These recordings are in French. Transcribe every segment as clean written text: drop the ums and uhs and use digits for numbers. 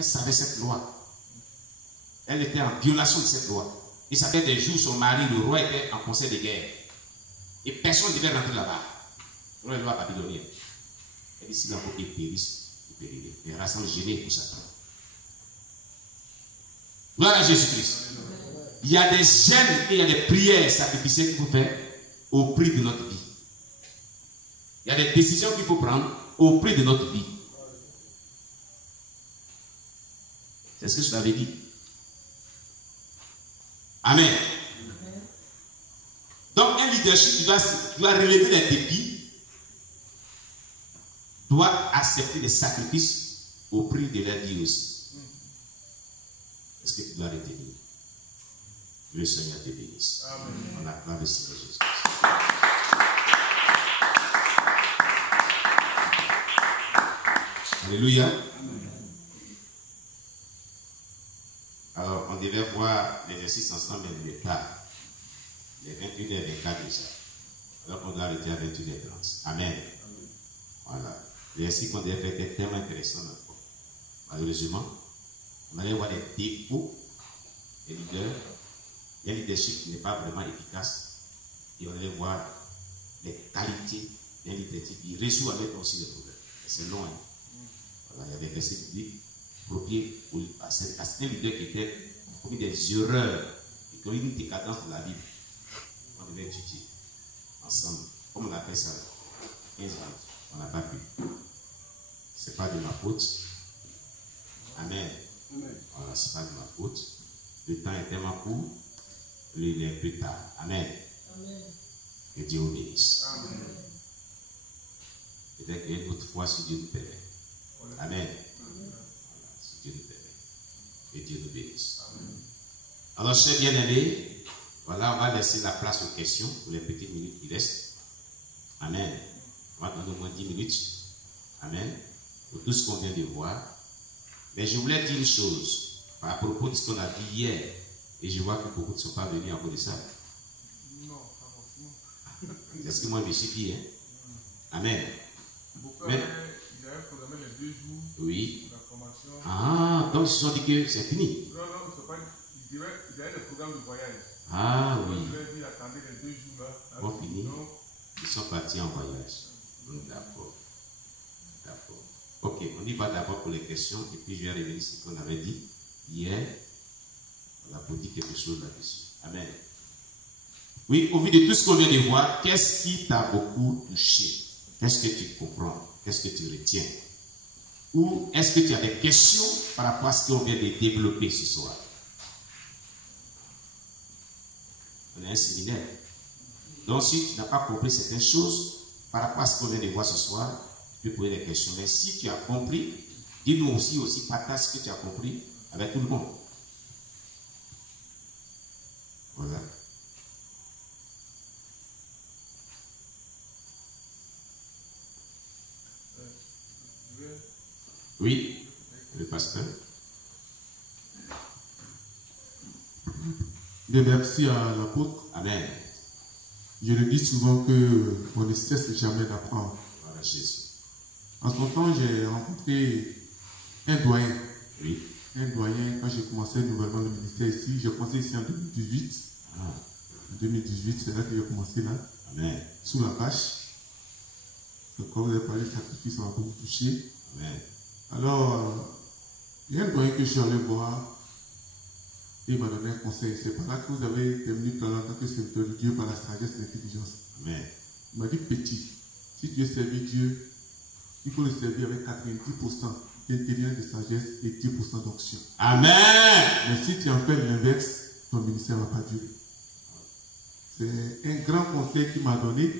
elle savait cette loi. Elle était en violation de cette loi. Il savait des jours son mari, le roi, était en conseil de guerre. Et personne ne devait rentrer là-bas. Dans la loi babylonienne. Elle dit, s'il en faut qu'il périsse, il périrait. Elle rassemble gêné pour ça. Gloire à Jésus-Christ. Il y a des gènes et il y a des prières sacrificielles qu'il faut faire au prix de notre vie. Il y a des décisions qu'il faut prendre au prix de notre vie. C'est ce que je l'avais dit. Amen. Donc un leadership qui doit relever des défis doit accepter des sacrifices au prix de la vie aussi. Est-ce que tu dois retenir? Que le Seigneur te bénisse. On acclame le Seigneur Jésus. Alléluia. Alors, on devait voir l'exercice ensemble, mais il n'est pas. Il est 21h24 déjà. Alors, on doit arrêter à 21h30. Amen. Voilà. L'exercice qu'on devait faire était tellement intéressant. Malheureusement, on allait voir les défauts des leaders. Il y a un leadership qui n'est pas vraiment efficace. Et on allait voir les qualités d'un leadership qui résout avec aussi les problèmes. C'est long. Hein? Voilà, il y a des versets bibliques appropriés à certains leaders qui étaient commis des erreurs et qui ont eu une décadence de la Bible. On devait étudier ensemble. Comme on appelle ça, 15 minutes. On n'a pas pu. Ce n'est pas de ma faute. Amen. Voilà, ce n'est pas de ma faute. Le temps est tellement court. Il est plus tard. Amen. Que Dieu vous bénisse. Peut-être qu'il y a une autre fois si Dieu nous permet. Amen. Voilà, si Dieu nous permet. Que Dieu nous bénisse. Alors, chers bien-aimés, voilà, on va laisser la place aux questions pour les petites minutes qui restent. Amen. On va donner au moins 10 minutes. Amen. Pour tout ce qu'on vient de voir. Mais je voulais dire une chose à propos de ce qu'on a dit hier. Et je vois que beaucoup ne sont pas venus à cause de ça. Non, pas forcément. Est-ce que moi je me suis dit, hein? Amen. Beaucoup Mais, il y a un programme les 2 jours oui. de la formation. Ah, donc ils se sont dit que c'est fini. Non, c'est pas. Il y avait le programme de voyage. Ah oui. Je leur ai dit, attendez les 2 jours là. Bon, fini. Donc, Ils sont partis en voyage. D'accord. D'accord. Ok, on y va d'abord pour les questions et puis je vais revenir sur ce qu'on avait dit hier. On a pour dire quelque chose là-dessus. Amen. Oui, au vu de tout ce qu'on vient de voir, qu'est-ce qui t'a beaucoup touché? Qu'est-ce que tu comprends? Qu'est-ce que tu retiens? Ou est-ce que tu as des questions par rapport à ce qu'on vient de développer ce soir? On est un séminaire. Donc si tu n'as pas compris certaines choses par rapport à ce qu'on vient de voir ce soir, tu peux poser des questions. Mais si tu as compris, dis-nous aussi partage ce que tu as compris avec tout le monde. Voilà. Oui, le pasteur. Bien, merci à l'apôtre. Amen. Je le dis souvent que on ne cesse jamais d'apprendre. Voilà Jésus. En son temps, j'ai rencontré un doyen. Oui. Un doyen, quand j'ai commencé nouvellement le ministère ici, j'ai commencé ici en 2018. Ah. En 2018, c'est là que j'ai commencé là. Amen. Sous la vache. Donc, quand vous avez parlé de sacrifice, ça m'a beaucoup touché. Amen. Alors, il y a un doyen que je suis allé voir et il m'a donné un conseil. C'est par là que vous avez terminé tout à l'heure en tant que serviteur de Dieu par la sagesse et l'intelligence. Amen. Il m'a dit, petit, si tu veux servir Dieu, il faut le servir avec 90% d'intelligence, de sagesse et 10% d'onction. Amen. Mais si tu en fais l'inverse, ton ministère ne va pas durer. C'est un grand conseil qu'il m'a donné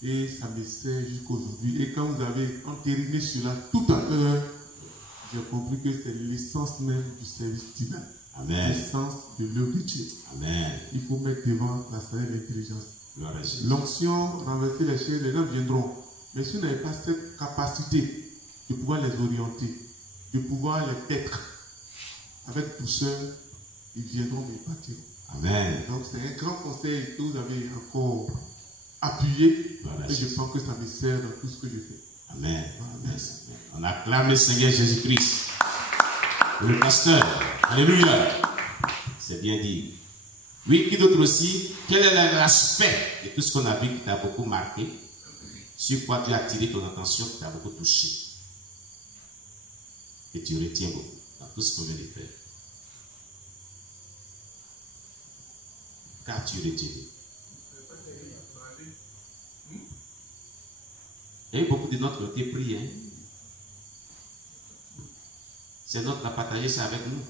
et ça me sert jusqu'aujourd'hui. Et quand vous avez entériné cela tout à l'heure, j'ai compris que c'est l'essence même du service divin. Amen. L'essence de l'œuvre de Dieu. Amen. Il faut mettre devant la sagesse et l'intelligence. Gloire à Jésus. L'onction, renverser les chaises, les gens viendront. Mais si vous n'avez pas cette capacité de pouvoir les orienter, de pouvoir les paître avec douceur, ils viendront mais ils partiront. Amen. Donc c'est un grand conseil que vous avez encore appuyé Voilà, et je pense que ça me sert dans tout ce que je fais. Amen. Voilà, Amen. On acclame le Seigneur Jésus-Christ. Le pasteur. Alléluia. C'est bien dit. Oui, qui d'autre aussi? Quel est l'aspect de tout ce qu'on a vu qui t'a beaucoup marqué? Sur quoi tu as attiré ton attention, qui t'a beaucoup touché? Et tu retiens beaucoup dans tout ce qu'on vient de faire. Qu'as-tu retenu? Il y a eu beaucoup de notes qui ont été prises. Hein? Ces notes, on a partagé ça avec nous.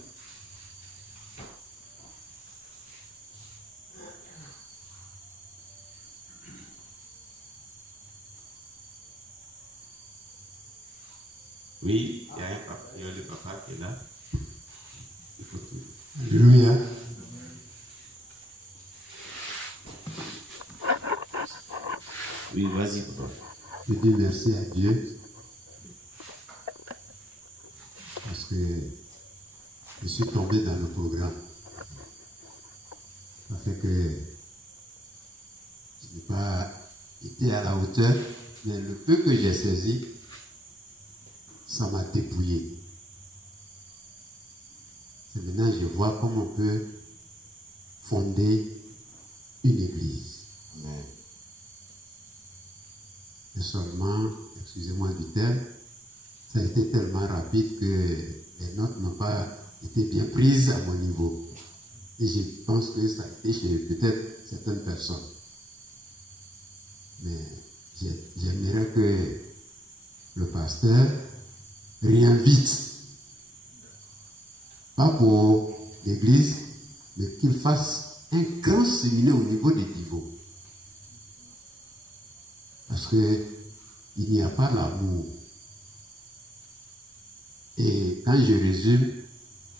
Oui, il y a un papa, il y a le papa qui est là. Alléluia. Oui, vas-y, papa. Je dis merci à Dieu parce que je suis tombé dans le programme. Ça fait que je n'ai pas été à la hauteur, mais le peu que j'ai saisi, ça m'a dépouillé. Et maintenant, je vois comment on peut fonder une église. Amen. Et seulement, excusez-moi du terme, ça a été tellement rapide que les notes n'ont pas été bien prises à mon niveau. Et je pense que ça a été chez peut-être certaines personnes. Mais j'aimerais que le pasteur réinvite, pas pour l'église, mais qu'il fasse un grand séminaire au niveau des niveaux. Parce que il n'y a pas l'amour. Et quand je résume,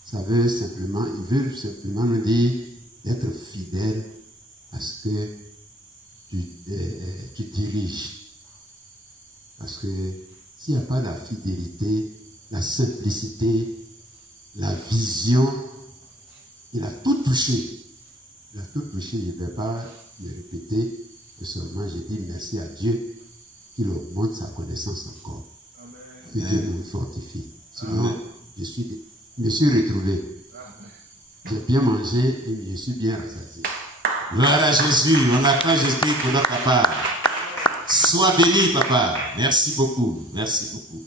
ça veut simplement, il veut simplement nous dire d'être fidèle à ce que tu diriges. Parce que s'il n'y a pas la fidélité, la simplicité, la vision, il a tout touché. Il a tout touché, je ne vais pas le répéter. Seulement, je dis merci à Dieu qu'il augmente sa connaissance encore. Amen. Que Dieu nous fortifie. Sinon, je me suis retrouvé. J'ai bien mangé et je suis bien rassasié. Gloire à Jésus. On acclame Jésus pour notre papa. Sois béni, papa. Merci beaucoup. Merci beaucoup.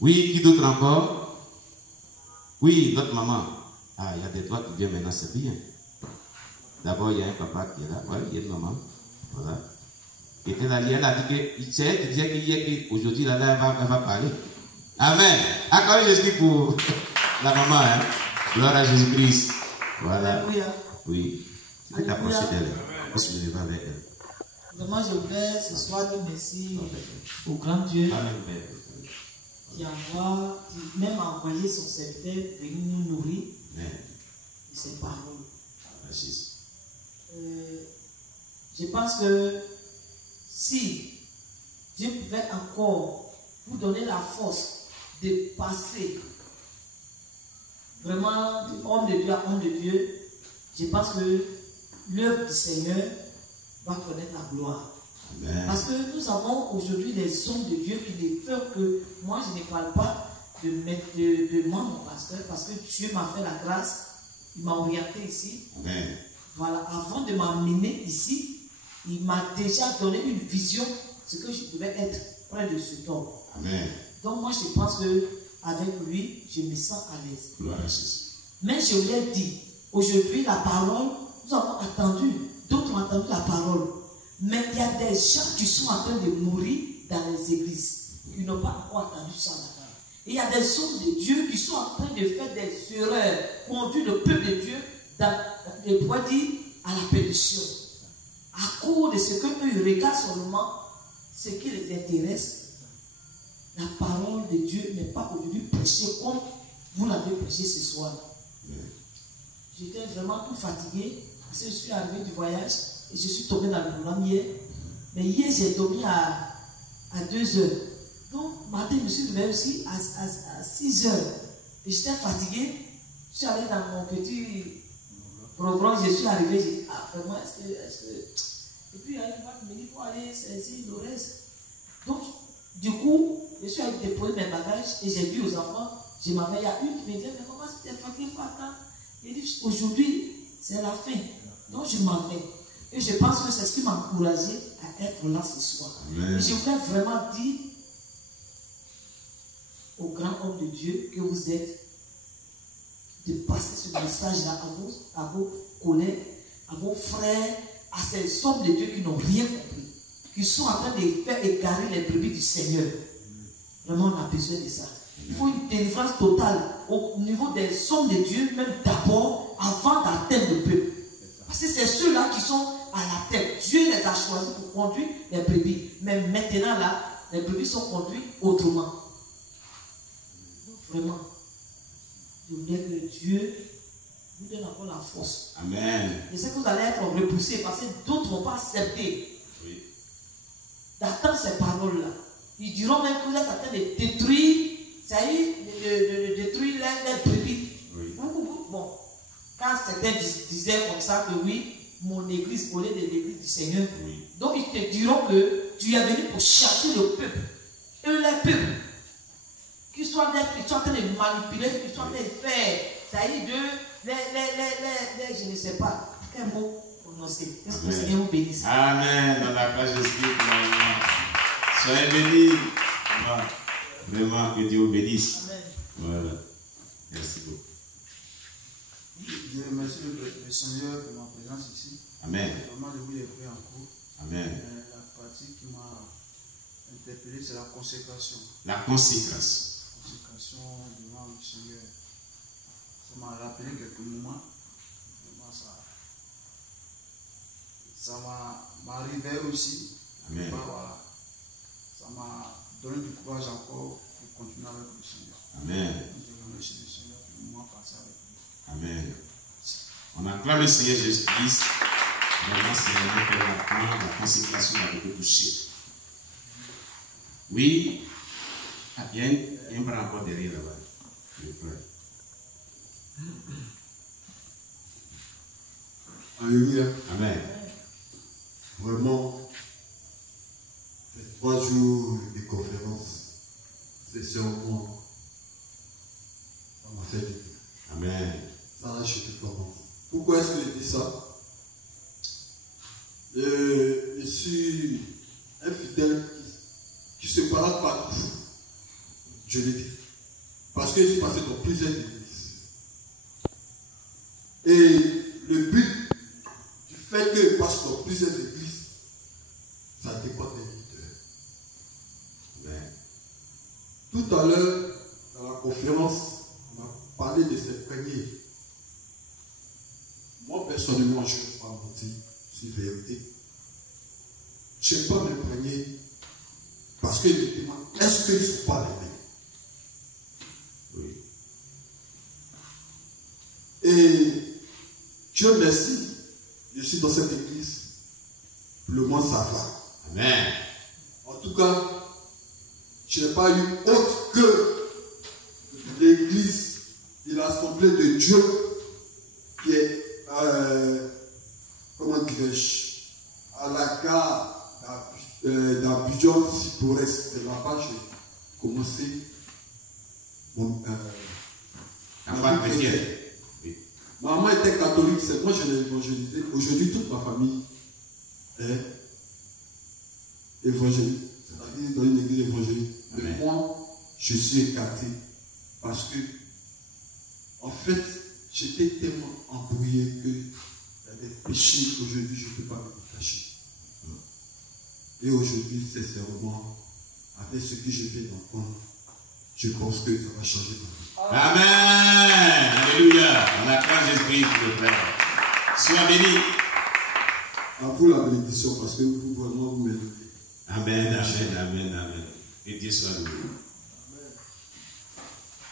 Oui, qui d'autre encore? Oui, notre maman. Ah, il y a des doigts qui viennent maintenant, c'est bien. D'abord, il y a un papa qui est là. Oui, il y a une maman. Voilà. Et elle a dit que c'est elle qui disait qu'aujourd'hui, elle va parler. Amen. Acclamez Jésus pour la maman. Hein? Gloire à Jésus-Christ. Voilà. Alléluia. Oui. Tu peux t'approcher d'elle. On se lève avec elle. Vraiment, je voudrais ce soir dire merci au grand Dieu qui même a envoyé son serviteur venir nous nourrir de ses paroles. Je pense que si Dieu pouvait encore vous donner la force de passer vraiment homme de Dieu à homme de Dieu, je pense que l'œuvre du Seigneur va connaître la gloire. Amen. Parce que nous avons aujourd'hui des hommes de Dieu qui ne font que, moi je ne parle pas de moi mon pasteur, parce que Dieu m'a fait la grâce, il m'a orienté ici. Amen. Voilà, avant de m'amener ici, il m'a déjà donné une vision, ce que je devais être près de ce homme. Amen. Donc moi je pense que avec lui, je me sens à l'aise. Gloire à Jésus. Mais je vous l'ai dit, aujourd'hui la parole, nous avons attendu, d'autres ont entendu la parole. Mais il y a des gens qui sont en train de mourir dans les églises. Ils n'ont pas encore entendu ça là-bas. Et il y a des hommes de Dieu qui sont en train de faire des erreurs, conduire le peuple de Dieu dans le dire à la perdition. À cause de ce que eux ils regardent seulement, ce qui les intéresse, la parole de Dieu n'est pas aujourd'hui prêchée comme vous l'avez prêché ce soir. J'étais vraiment tout fatigué parce que je suis arrivé du voyage et je suis tombé dans le programme hier. Mais hier, j'ai dormi à 2 heures. Donc, matin, je me suis levé aussi à 6 heures. Et j'étais fatigué. Je suis allé dans mon petit programme, je suis arrivé, j'ai dit, ah, vraiment, est-ce que... Et puis, il y a une fois qui me dit, il faut aller saisir le reste. Donc, du coup, je suis allé déposer mes bagages et j'ai dit aux enfants, Je m'avais, il y a une qui me disait, mais maman, si tu es fatiguée, il faut attendre. Il dit, aujourd'hui, c'est la fin. Donc je m'en vais. Et je pense que c'est ce qui m'a encouragé à être là ce soir. Et je voulais vraiment dire au grand homme de Dieu que vous êtes, de passer ce message-là à vos collègues, à vos frères, à ces hommes de Dieu qui n'ont rien compris, qui sont en train de faire égarer les brebis du Seigneur. Vraiment, on a besoin de ça. Il faut une délivrance totale au niveau des hommes de Dieu, même d'abord, avant d'atteindre le peuple. Parce que c'est ceux-là qui sont à la tête. Dieu les a choisis pour conduire les brebis. Mais maintenant, là, les brebis sont conduites autrement. Donc, vraiment, je voudrais que Dieu vous donne encore la force. Amen. Je sais que vous allez être repoussés parce que d'autres ne vont pas accepter d'attendre ces paroles-là. Ils diront même que vous êtes en train de détruire, ça y est, de détruire les brebis. Oui. Bon, quand certains disaient comme ça que oui, mon église, au lieu de l'église du Seigneur, donc ils te diront que tu es venu pour chasser le peuple. Et les peuples, qu'ils soient en train de manipuler, qu'ils soient en train de faire, ça y est, je ne sais pas, quel mot prononcer. Qu'est-ce que le Seigneur vous bénisse? Amen. Dans la place de Jésus, soyez bénis. Vraiment, que Dieu vous bénisse. Amen. Voilà. Merci beaucoup. Je remercie le Seigneur pour ma présence ici. Amen. Vraiment, je voulais prier en cours. Amen. La partie qui m'a interpellé, c'est la consécration. La consécration. La consécration devant le Seigneur. Ça m'a rappelé quelques moments. Vraiment, ça m'a arrivé aussi. Amen. Voilà. Ça m'a donné du courage encore pour continuer avec le Seigneur. Amen. Je remercie le Seigneur pour le moment passé avec lui. Amen. On acclame le Seigneur Jésus-Christ. Vraiment, c'est vraiment la consécration va beaucoup toucher. Oui, il y a un bras encore derrière là-bas. Je prie. Alléluia. Amen. Vraiment, ces 3 jours de conférence, c'est sûrement, ça m'a fait du bien. Amen. Ça a acheté comment. Pourquoi est-ce que je dis ça? Je suis un fidèle qui se balade partout. Je l'ai dit. Parce que je suis passé dans plusieurs églises. Et le but du fait que je passe dans plusieurs églises, ça dépend des leaders. Amen. Tout à l'heure, dans la conférence, on a parlé de ces premiers. Moi, personnellement, je ne vais pas mentir, c'est vérité. Je ne vais pas me plaigner parce que je me demande, est-ce qu'ils ne sont pas les mêmes? Oui. Et Dieu merci, je suis dans cette église, le moins ça va. Amen. En tout cas, je n'ai pas eu autre que l'église de l'Assemblée de Dieu qui est, comment dirais-je, à la gare d'Abidjan, si pour rester là-bas, j'ai commencé mon, Ma maman était catholique, c'est moi je l'ai évangélisé. Aujourd'hui, toute ma famille est évangélique, c'est-à-dire dans une église évangélique. Mais moi, je suis écarté parce que, en fait, j'étais tellement embrouillé que il y a des péchés qu'aujourd'hui je ne peux pas me détacher. Et aujourd'hui, sincèrement, avec ce que je viens d'entendre, je pense que ça va changer ma vie. Amen. Alléluia. On acclame Jésus-Christ, le frère. Sois béni. À vous la bénédiction parce que vous vraiment vous m'aidez. Amen, amen, amen, amen. Et Dieu soit loué.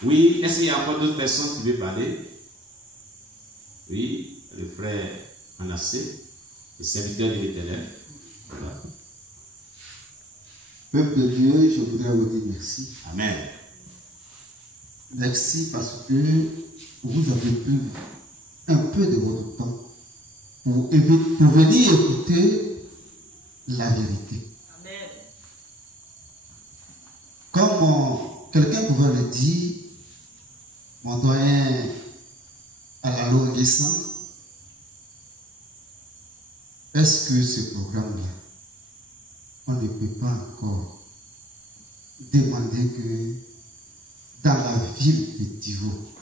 Oui, est-ce qu'il y a encore d'autres personnes qui veulent parler? Oui, le frère Manassé, le serviteur de l'Éternel. Voilà. Peuple de Dieu, je voudrais vous dire merci. Amen. Merci parce que vous avez pris un peu de votre temps pour venir écouter la vérité. Amen. Comme quelqu'un pouvait le dire, mon doyen à la Longuessan, est-ce que ce programme-là, on ne peut pas encore demander que dans la ville de Divo,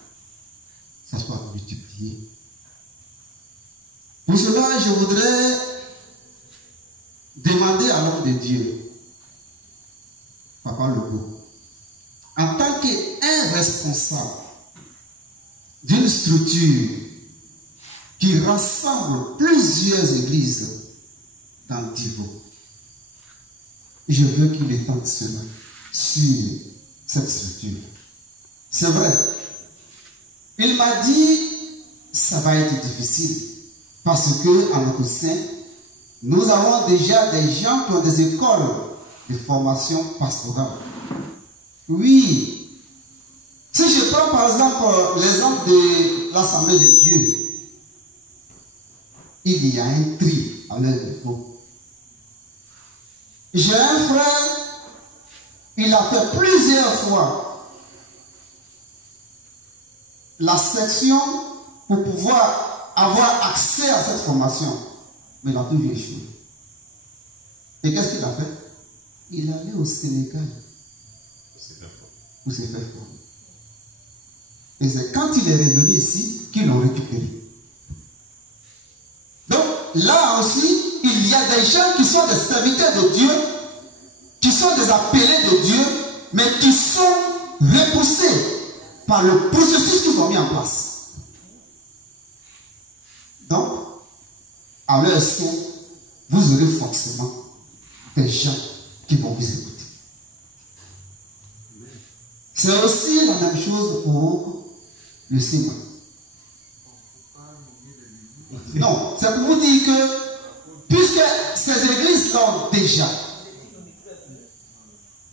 ça soit multiplié? Pour cela, je voudrais demander à l'homme de Dieu, Papa Lobo, en tant qu'un responsable d'une structure qui rassemble plusieurs églises dans Divo, je veux qu'il étende cela sur cette structure. C'est vrai, il m'a dit ça va être difficile parce que en notre sein, nous avons déjà des gens qui ont des écoles de formation pastorale. Oui, si je prends par exemple l'exemple de l'Assemblée de Dieu, il y a un tri à leur niveau. J'ai un frère, il a fait plusieurs fois la section pour pouvoir avoir accès à cette formation, mais il a toujours échoué. Et qu'est-ce qu'il a fait? Il est allé au Sénégal pour se faire former. Et c'est quand il est revenu ici qu'ils l'ont récupéré. Donc là aussi, il y a des gens qui sont des serviteurs de Dieu, qui sont des appelés de Dieu, mais qui sont repoussés par le processus qu'ils ont mis en place. Donc, à leur sein, vous aurez forcément des gens qui vont vous écouter. C'est aussi la même chose pour le CIMA. Non, c'est pour vous dire que, puisque ces églises ont déjà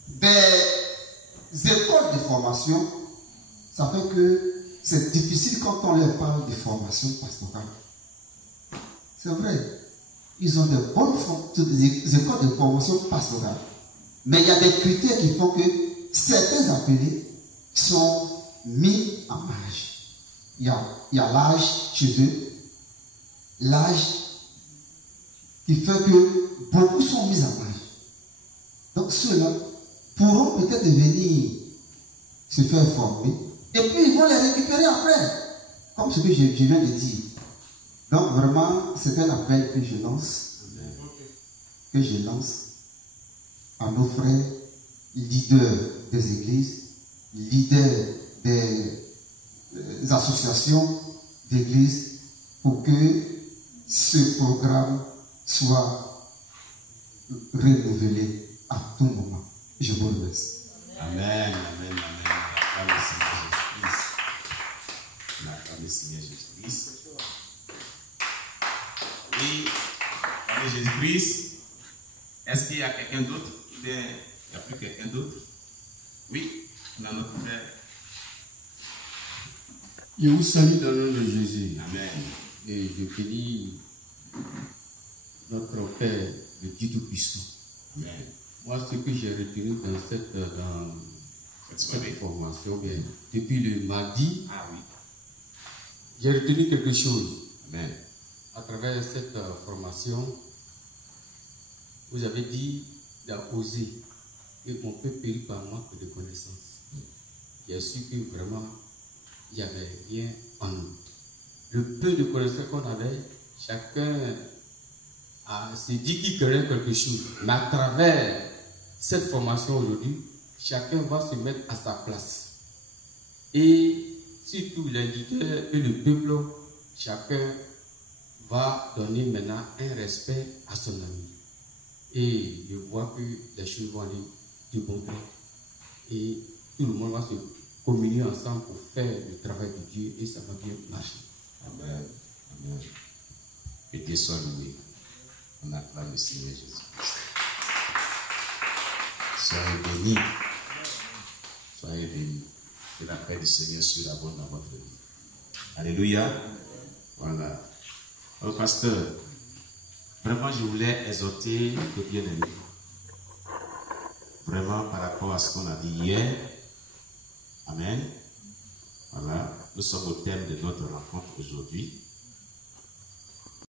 des écoles de formation, ça fait que c'est difficile quand on leur parle de formation pastorale. C'est vrai, ils ont des écoles de formation pastorale. Mais il y a des critères qui font que certains appelés sont mis en âge. Il y a l'âge chez eux, l'âge qui fait que beaucoup sont mis en âge. Donc ceux-là pourront peut-être venir se faire former et puis ils vont les récupérer après, comme ce que je viens de dire. Donc vraiment, c'est un appel que je lance à nos frères leaders des églises, leaders des associations d'églises, pour que ce programme soit renouvelé à tout moment. Je vous remercie. Amen, amen, amen. La femme du Seigneur Jésus-Christ. Oui, la femme de Jésus-Christ. Est-ce qu'il y a quelqu'un d'autre? Il n'y a plus quelqu'un d'autre? Oui, on a notre frère. Je vous salue dans le nom de Jésus. Amen. Et je bénis notre Père, le Dieu Tout-Puissant. Amen. Moi, ce que j'ai retenu dans cette formation, bien, depuis le mardi, j'ai retenu quelque chose. Amen. À travers cette formation, vous avez dit d'apposer que mon peuple périt par manque de connaissances. J'ai su que vraiment, il n'y avait rien en nous. Le peu de connaissances qu'on avait, chacun s'est dit qu'il créait quelque chose. Mais à travers cette formation aujourd'hui, chacun va se mettre à sa place. Et surtout les leaders et le peuple, chacun va donner maintenant un respect à son ami. Et je vois que les choses vont aller de bon gré. Et tout le monde va se communier ensemble pour faire le travail de Dieu et ça va bien marcher. Amen. Amen. Et Dieu soit loué. On acclame le Seigneur Jésus-Christ. Soyez bénis. Soyez bénis. Que la paix du Seigneur surabonde dans votre vie. Alléluia. Voilà. Alors, pasteur, vraiment, je voulais exhorter le bien-aimé. Vraiment, par rapport à ce qu'on a dit hier. Amen. Voilà. Nous sommes au thème de notre rencontre aujourd'hui.